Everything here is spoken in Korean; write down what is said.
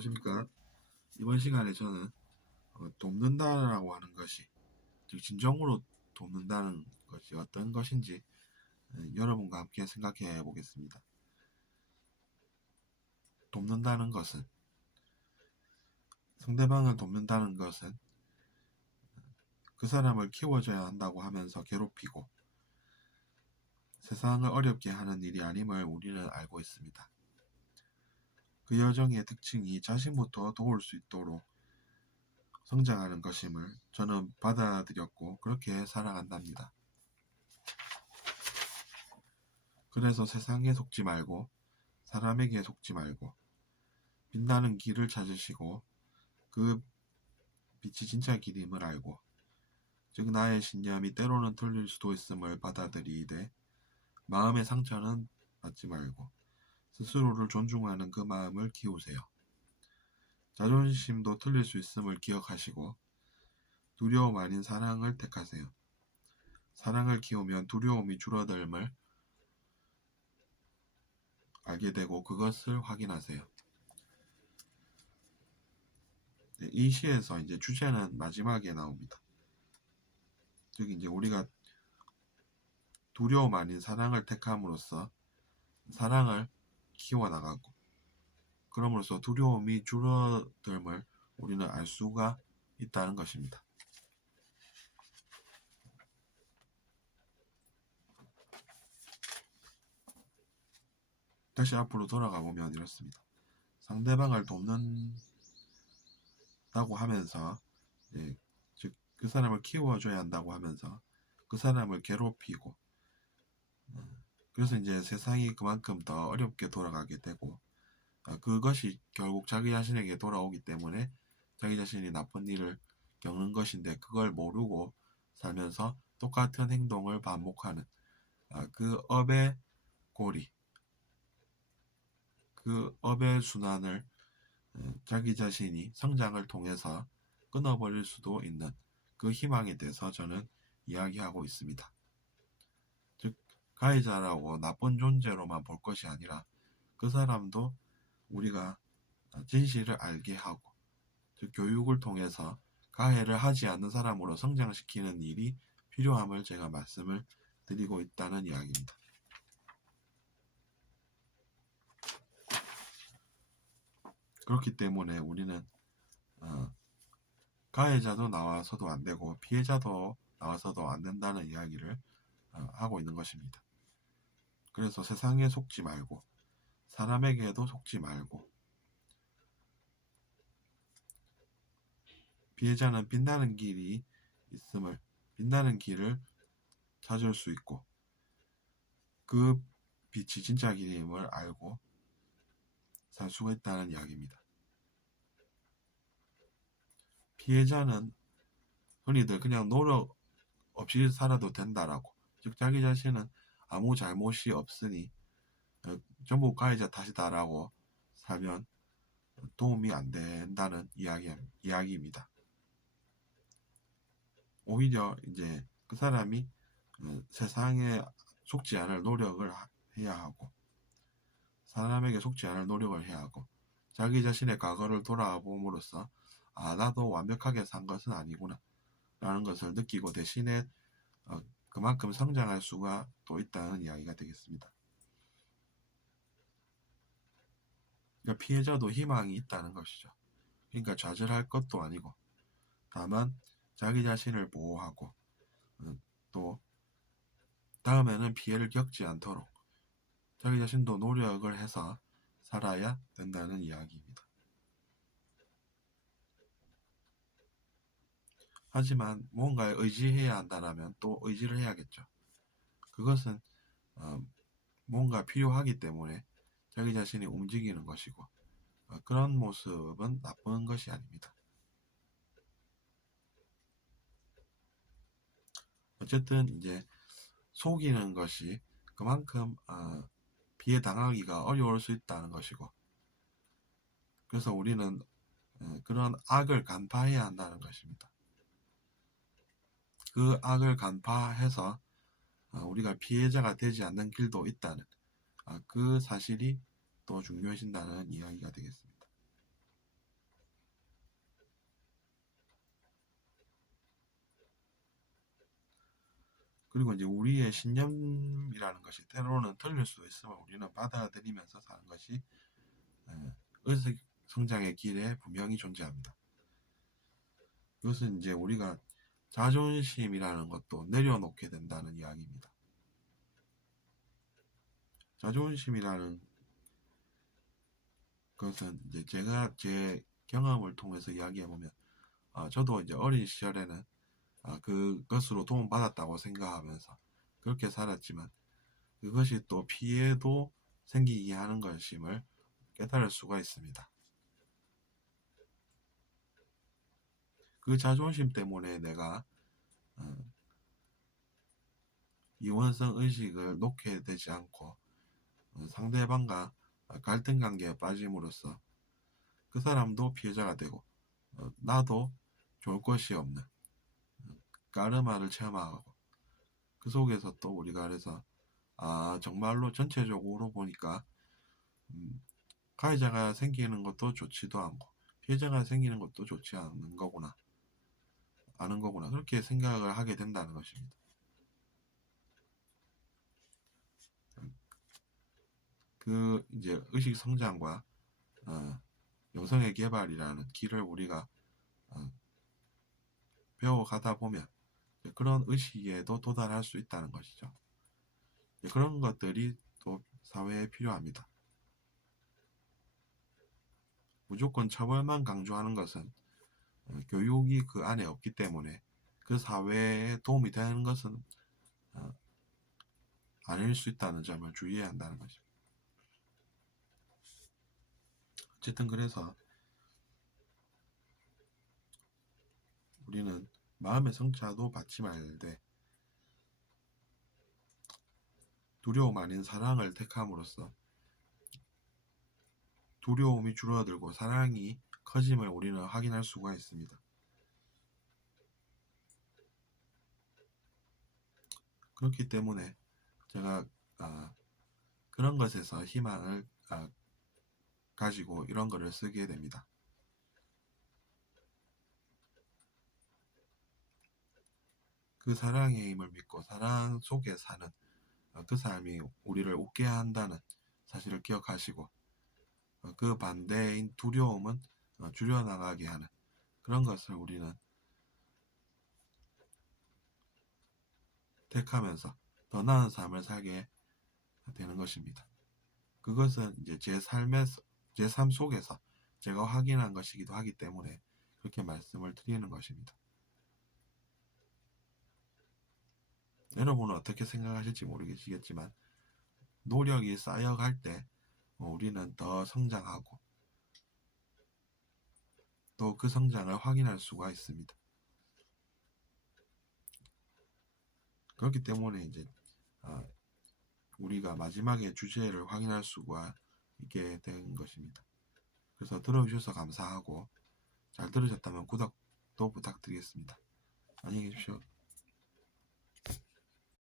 안녕하십니까. 이번 시간에 저는 돕는다라고 하는 것이, 즉 진정으로 돕는다는 것이 어떤 것인지 여러분과 함께 생각해 보겠습니다. 돕는다는 것은, 상대방을 돕는다는 것은 그 사람을 키워줘야 한다고 하면서 괴롭히고 세상을 어렵게 하는 일이 아님을 우리는 알고 있습니다. 그 여정의 특징이 자신부터 도울 수 있도록 성장하는 것임을 저는 받아들였고 그렇게 살아간답니다. 그래서 세상에 속지 말고 사람에게 속지 말고 빛나는 길을 찾으시고 그 빛이 진짜 길임을 알고, 즉 나의 신념이 때로는 틀릴 수도 있음을 받아들이되 마음의 상처는 받지 말고 스스로를 존중하는 그 마음을 키우세요. 자존심도 틀릴 수 있음을 기억하시고 두려움 아닌 사랑을 택하세요. 사랑을 키우면 두려움이 줄어들음을 알게 되고 그것을 확인하세요. 이 시에서 이제 주제는 마지막에 나옵니다. 즉 이제 우리가 두려움 아닌 사랑을 택함으로써 사랑을 키워나가고 그럼으로써 두려움이 줄어들음을 우리는 알 수가 있다는 것입니다. 다시 앞으로 돌아가 보면 이렇습니다. 상대방을 돕는다고 하면서, 즉 그 사람을 키워줘야 한다고 하면서 그 사람을 괴롭히고, 그래서 이제 세상이 그만큼 더 어렵게 돌아가게 되고, 그것이 결국 자기 자신에게 돌아오기 때문에 자기 자신이 나쁜 일을 겪는 것인데 그걸 모르고 살면서 똑같은 행동을 반복하는 그 업의 고리, 그 업의 순환을 자기 자신이 성장을 통해서 끊어버릴 수도 있는 그 희망에 대해서 저는 이야기하고 있습니다. 즉 가해자라고 나쁜 존재로만 볼 것이 아니라 그 사람도 우리가 진실을 알게 하고, 즉 교육을 통해서 가해를 하지 않는 사람으로 성장시키는 일이 필요함을 제가 말씀을 드리고 있다는 이야기입니다. 그렇기 때문에 우리는 가해자도 나와서도 안 되고 피해자도 나와서도 안 된다는 이야기를 하고 있는 것입니다. 그래서 세상에 속지 말고 사람에게도 속지 말고 피해자는 빛나는 길이 있음을, 빛나는 길을 찾을 수 있고 그 빛이 진짜 길임을 알고 살 수가 있다는 이야기입니다. 피해자는 흔히들 그냥 노력 없이 살아도 된다라고, 즉 자기 자신은 아무 잘못이 없으니 전부 가해자 탓이다라고 살면 도움이 안 된다는 이야기입니다. 오히려 이제 그 사람이 세상에 속지 않을 노력을 해야 하고 사람에게 속지 않을 노력을 해야 하고 자기 자신의 과거를 돌아봄으로써 나도 완벽하게 산 것은 아니구나 라는 것을 느끼고 대신에 그만큼 성장할 수가 또 있다는 이야기가 되겠습니다. 그러니까 피해자도 희망이 있다는 것이죠. 그러니까 좌절할 것도 아니고 다만 자기 자신을 보호하고 또 다음에는 피해를 겪지 않도록 자기 자신도 노력을 해서 살아야 된다는 이야기입니다. 하지만 뭔가에 의지해야 한다면 또 의지를 해야겠죠. 그것은 뭔가 필요하기 때문에 자기 자신이 움직이는 것이고 그런 모습은 나쁜 것이 아닙니다. 어쨌든 이제 속이는 것이 그만큼 피해 당하기가 어려울 수 있다는 것이고, 그래서 우리는 그런 악을 간파해야 한다는 것입니다. 그 악을 간파해서 우리가 피해자가 되지 않는 길도 있다는 그 사실이 또 중요해진다는 이야기가 되겠습니다. 그리고 이제 우리의 신념이라는 것이 때로는 틀릴 수도 있음을 우리는 받아들이면서 사는 것이 의식 성장의 길에 분명히 존재합니다. 그것은 이제 우리가 자존심이라는 것도 내려놓게 된다는 이야기입니다. 자존심이라는 것은 이제 제가 제 경험을 통해서 이야기해 보면, 저도 이제 어린 시절에는 그것으로 도움받았다고 생각하면서 그렇게 살았지만, 그것이 또 피해도 생기게 하는 것임을 깨달을 수가 있습니다. 그 자존심 때문에 내가 이원성 의식을 놓게 되지 않고 상대방과 갈등 관계에 빠짐으로써 그 사람도 피해자가 되고 나도 좋을 것이 없는 까르마를 체험하고, 그 속에서 또 우리가 그래서 정말로 전체적으로 보니까 가해자가 생기는 것도 좋지도 않고 피해자가 생기는 것도 좋지 않은 거구나, 아는 거구나, 그렇게 생각을 하게 된다는 것입니다. 그 이제 의식 성장과 영성의 개발이라는 길을 우리가 배워가다 보면 그런 의식에도 도달할 수 있다는 것이죠. 그런 것들이 또 사회에 필요합니다. 무조건 처벌만 강조하는 것은 교육이 그 안에 없기 때문에 그 사회에 도움이 되는 것은 아닐 수 있다는 점을 주의해야 한다는 것입니다. 어쨌든 그래서 우리는 마음의 성차도 받지 말되 두려움 아닌 사랑을 택함으로써 두려움이 줄어들고 사랑이 커짐을 우리는 확인할 수가 있습니다. 그렇기 때문에 제가 그런 것에서 희망을 가지고 이런 거를 쓰게 됩니다. 그 사랑의 힘을 믿고 사랑 속에 사는 그 삶이 우리를 웃게 한다는 사실을 기억하시고, 그 반대인 두려움은 줄여나가게 하는 그런 것을 우리는 택하면서 더 나은 삶을 살게 되는 것입니다. 그것은 이제 제 삶 속에서 제가 확인한 것이기도 하기 때문에 그렇게 말씀을 드리는 것입니다. 여러분은 어떻게 생각하실지 모르겠지만 노력이 쌓여갈 때 우리는 더 성장하고 또 그 성장을 확인할 수가 있습니다. 그렇기 때문에 이제 우리가 마지막에 주제를 확인할 수가 있게 된 것입니다. 그래서 들어주셔서 감사하고 잘 들으셨다면 구독도 부탁드리겠습니다. 안녕히 계십시오.